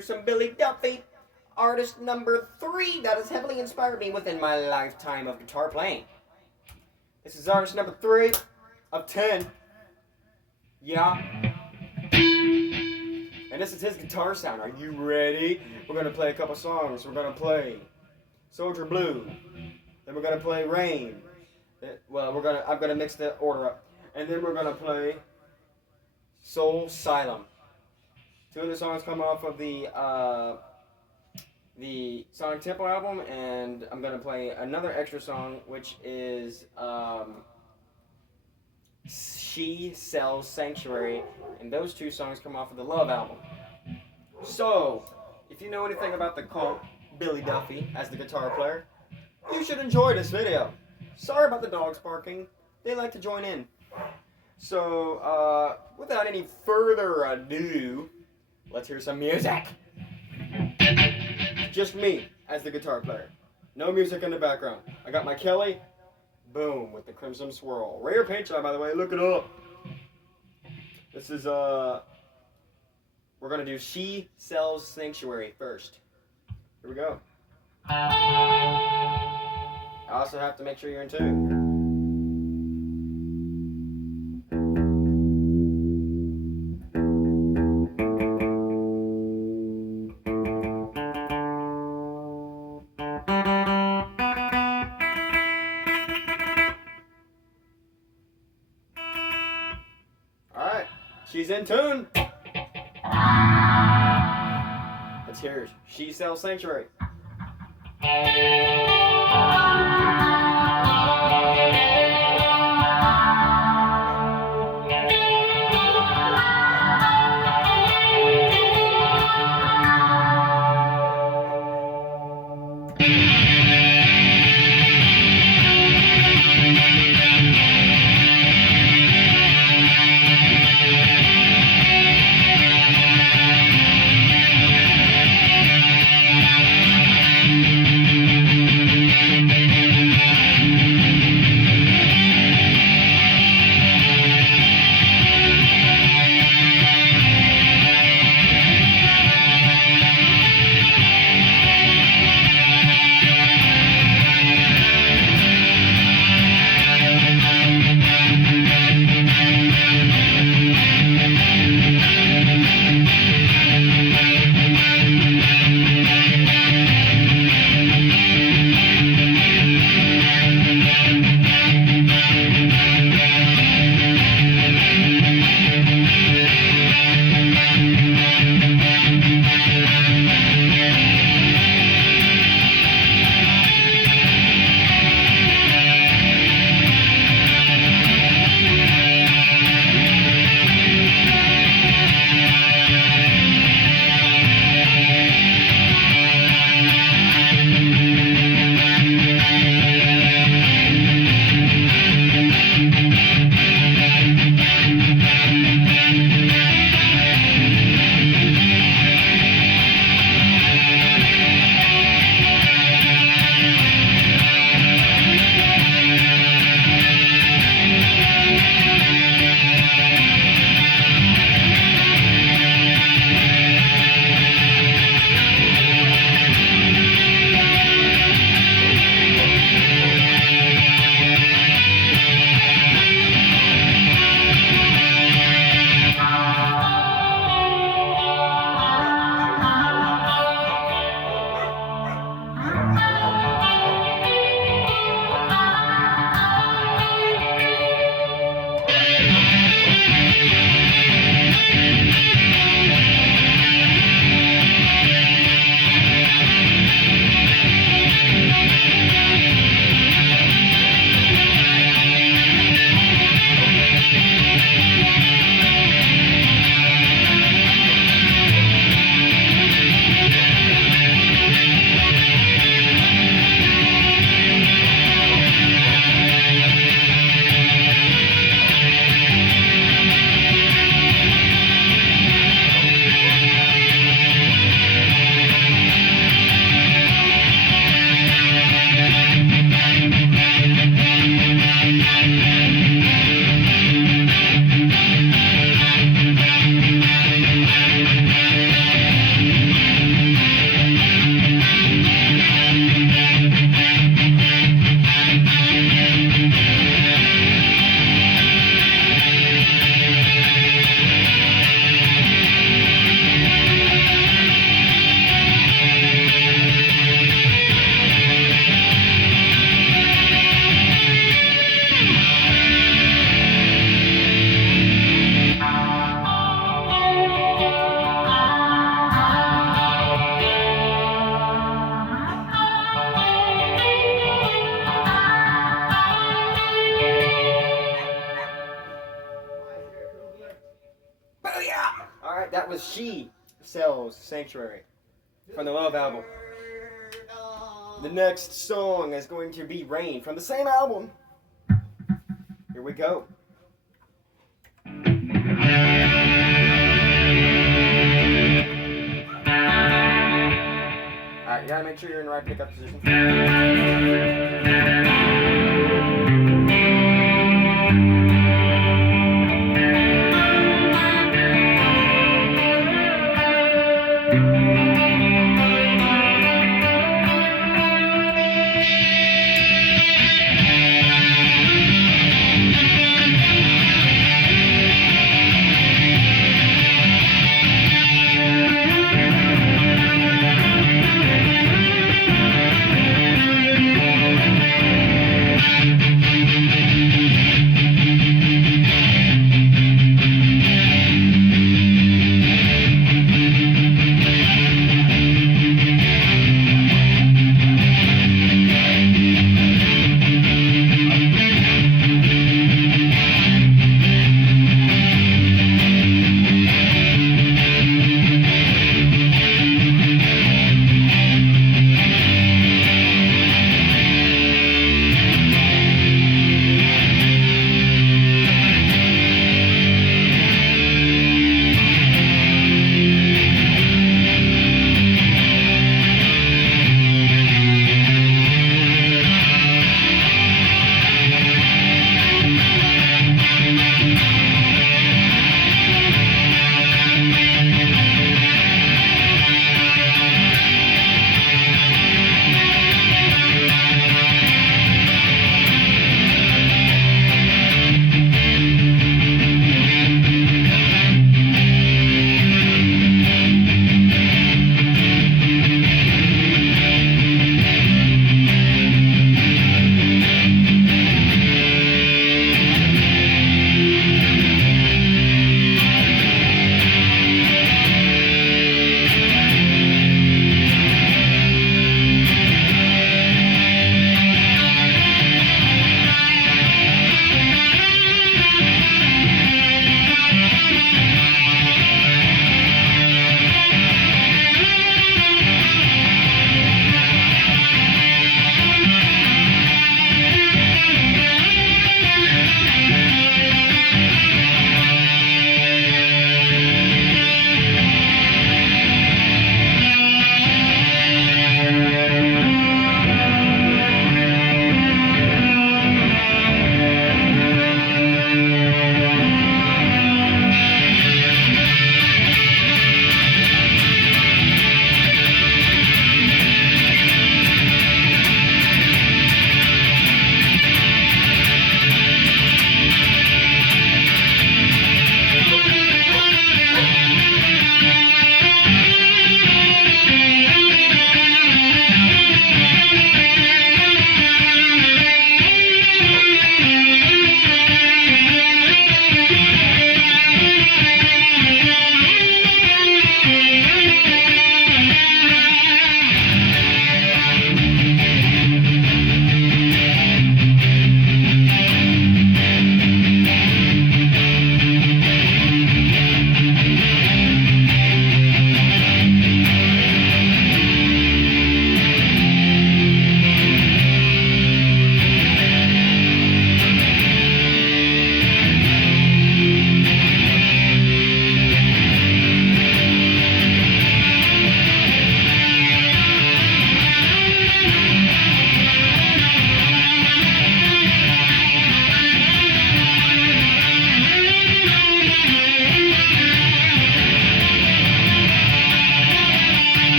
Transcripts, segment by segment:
Here's some Billy Duffy, artist number 3 that has heavily inspired me within my lifetime of guitar playing. This is artist number 3 of 10. Yeah. And this is his guitar sound. Are you ready? We're going to play a couple songs. We're going to play Soldier Blue. Then we're going to play Rain. Well, I'm going to mix the order up. And then we're going to play Soul Asylum. 2 of the songs come off of the Sonic Tempo album, and I'm going to play another extra song, which is She Sells Sanctuary, and those 2 songs come off of the Love album. So, if you know anything about the cult Billy Duffy as the guitar player, you should enjoy this video. Sorry about the dogs barking, they like to join in. So, without any further ado, let's hear some music. Just me as the guitar player. No music in the background. I got my Kelly, boom, with the Crimson Swirl. Rare paint job, by the way, look it up. This is, we're gonna do She Sells Sanctuary first. Here we go. I also have to make sure you're in tune. Alright, she's in tune. Let's hear She Sells Sanctuary. was She Sells Sanctuary from the Love album. The next song is going to be Rain from the same album. Here we go. Alright, you gotta make sure you're in the right pickup position.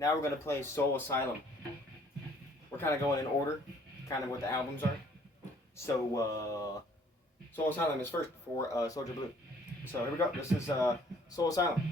Now we're going to play Soul Asylum. We're kind of going in order, kind of what the albums are. So, Soul Asylum is first before Soldier Blue. So here we go. This is Soul Asylum.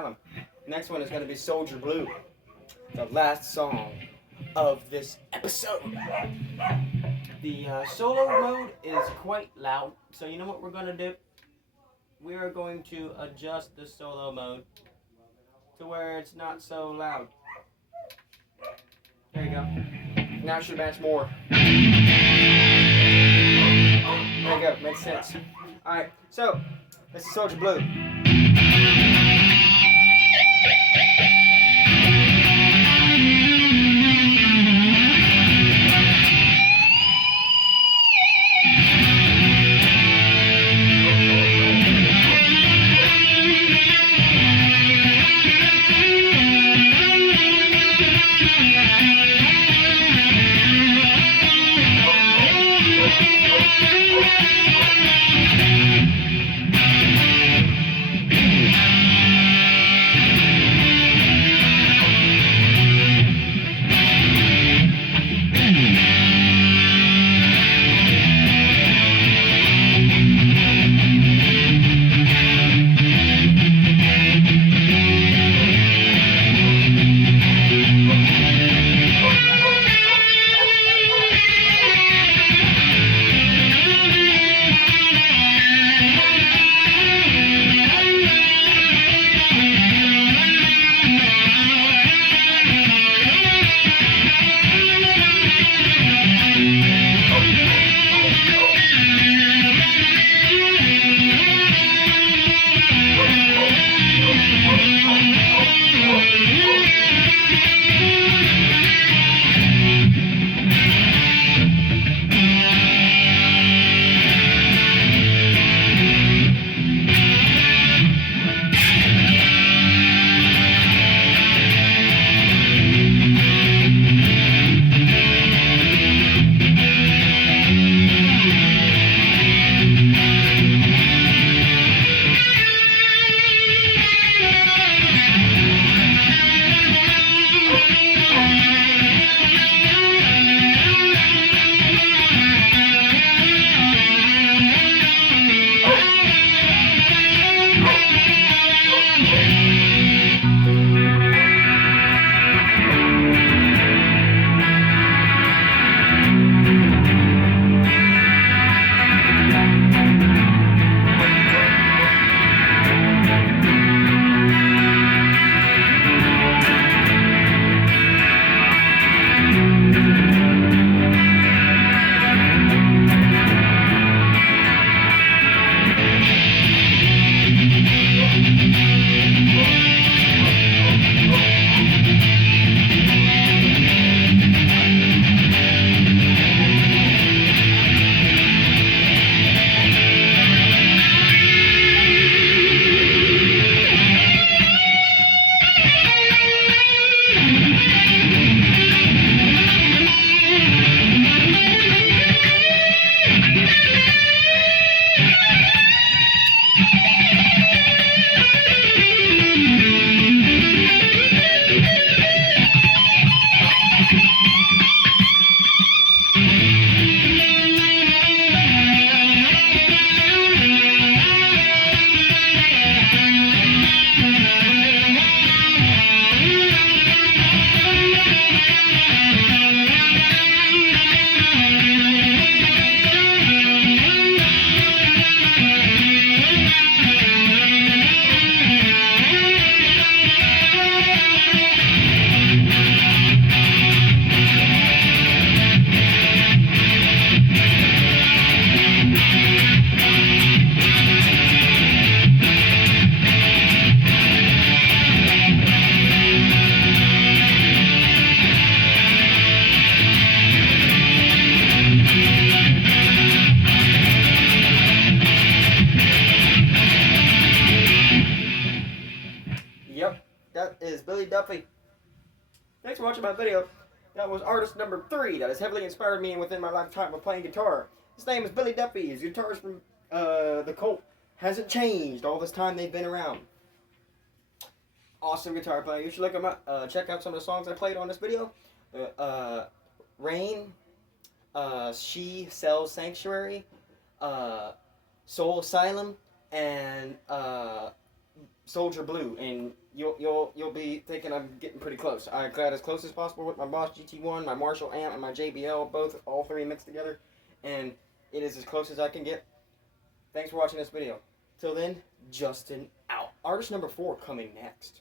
Asylum. Next one is going to be Soldier Blue, the last song of this episode. The solo mode is quite loud, so you know what we're going to do? We are going to adjust the solo mode to where it's not so loud. There you go. Now it should match more. There you go, makes sense. Alright, so, this is Soldier Blue. Yep, that is Billy Duffy. Thanks for watching my video. That was artist number 3 that has heavily inspired me within my lifetime of playing guitar. His name is Billy Duffy. His guitar's from the Cult. Hasn't changed all this time they've been around. Awesome guitar player. You should look him up. Check out some of the songs I played on this video. Rain, She Sells Sanctuary, Soul Asylum, and Soldier Blue, and you'll be thinking I'm getting pretty close. I got as close as possible with my Boss GT1, my Marshall amp, and my JBL, all three mixed together, and it is as close as I can get. Thanks for watching this video. Till then, Justin out. Artist number 4 coming next.